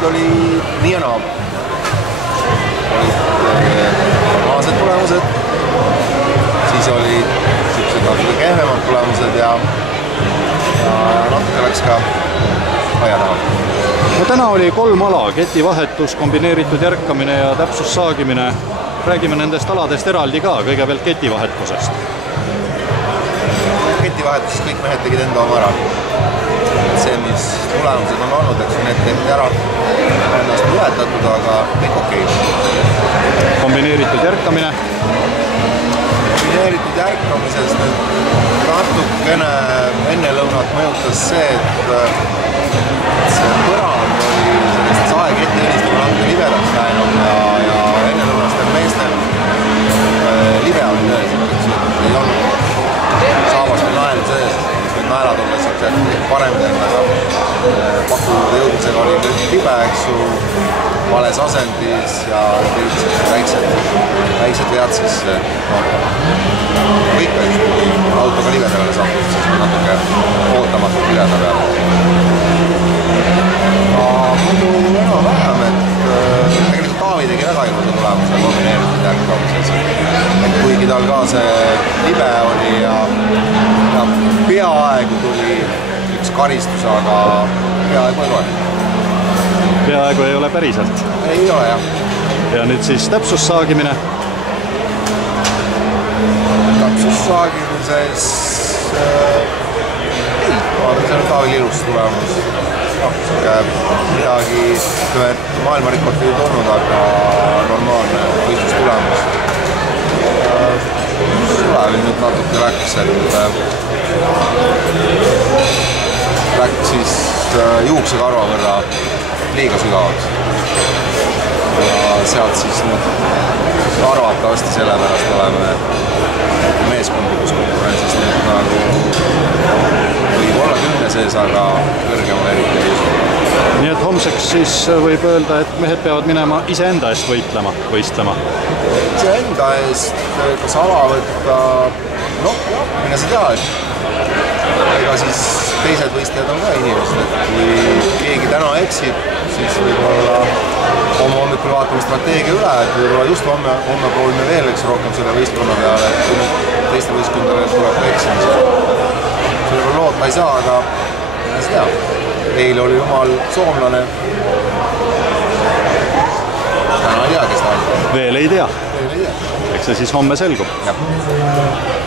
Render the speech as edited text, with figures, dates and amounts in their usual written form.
tulemused oli nii ja naa. Olid normaalsed tulemused, siis olid siuksed natuke kehvemad tulemused ja natuke läks ka aja taha. No täna oli 3 ala, ketivahetus, kombineeritud järkamine ja täpsussaagimine. Räägime nendest aladest eraldi ka, kõigepealt ketivahetusest. Ketivahetuses kõik mehed tegid enda oma ära. See, mis tulemused on olnud, eks need tehti ära, ennast ületatud, aga kõik okei. Kombineeritud järkamine? Kombineeritud järkamises natukene enne lõunat mõjutas see, et see põrand oli sellest saeketiõlist natuke libedaks läinud ja enne lõunastel meestel libe oli tõeliselt, ei olnud saabas või nael sees, need naelad olles paremini endaga pakujuurde jõudmisega oli nüüd libe, eks ju, vales asendis ja väiksed vead siis kõik oli autoga libe peale saanud, siis natuke ootamatult libeda peale. Muidu enam-vähem, et tegelikult Taavi tegi väga ilusa tulemuse kombineeritud järkamises. Kuigi tal ka see libe oli ja peaaegu tuli üks karistus, aga peaaegu ei loe. Peaaegu ei ole päriselt? Ei ole, jah. Ja nüüd siis täpsussaagimine? Täpsussaagimises see on Taavil ilus tulemus. Midagi maailmarekordi ei tulnud, aga normaalne võistlustulemus. Sulevil nüüd natuke läks, läks siis juuksekarva võrra liiga sügavaks. Ja sealt siis nüüd arvatavasti sellepärast oleme meeskondlikus konkurentsis nüüd nagu võib olla 10 sees, aga kõrgemal eriti ei usu. Nii et homseks siis võib öelda, et mehed peavad minema iseenda eest võistlema? Iseenda eest, kas ala võtta, jah, mine sa tea, et ega siis teised võistlejad on ka inimesed, et kui keegi täna eksib, siis võib-olla hommikul vaatame strateegia üle, et võib-olla just homme proovime veel rohkem selle võistkonna peale, et kui nüüd teiste võistkondadele tuleb eksimised. Selle loota ei saa, aga mine sa tea. Eile oli jumal soomlane. Täna ei tea, kes ta on. Veel ei tea. Eks see siis homme selgub. Jah.